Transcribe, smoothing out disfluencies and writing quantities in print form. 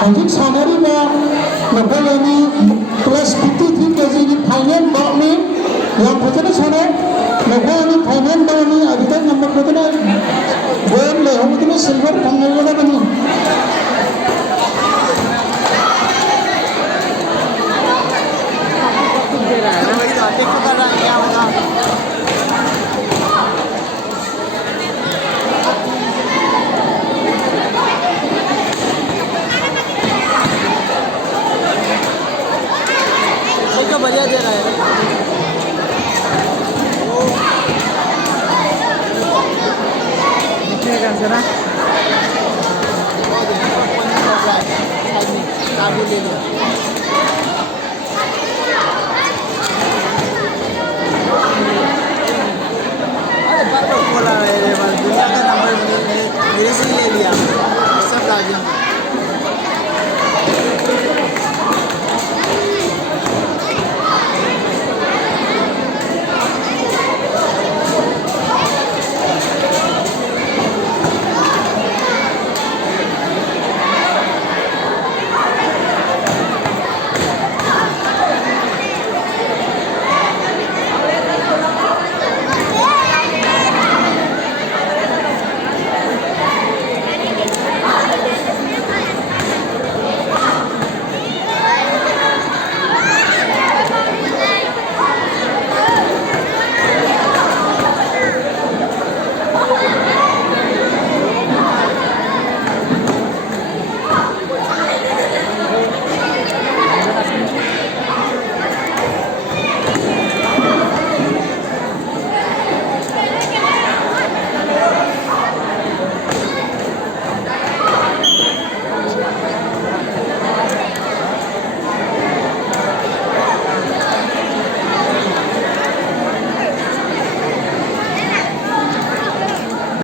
हजिक सानरीबा नखरनि plus 53 KG नि final बाउनि yang phojana sone नखरनि फाइनल बाउनि अभितक नंबर phojana गोल्ड ले होतने सिल्वर फंगल वाला बनी बढ़िया दे रहा है ना ले लिया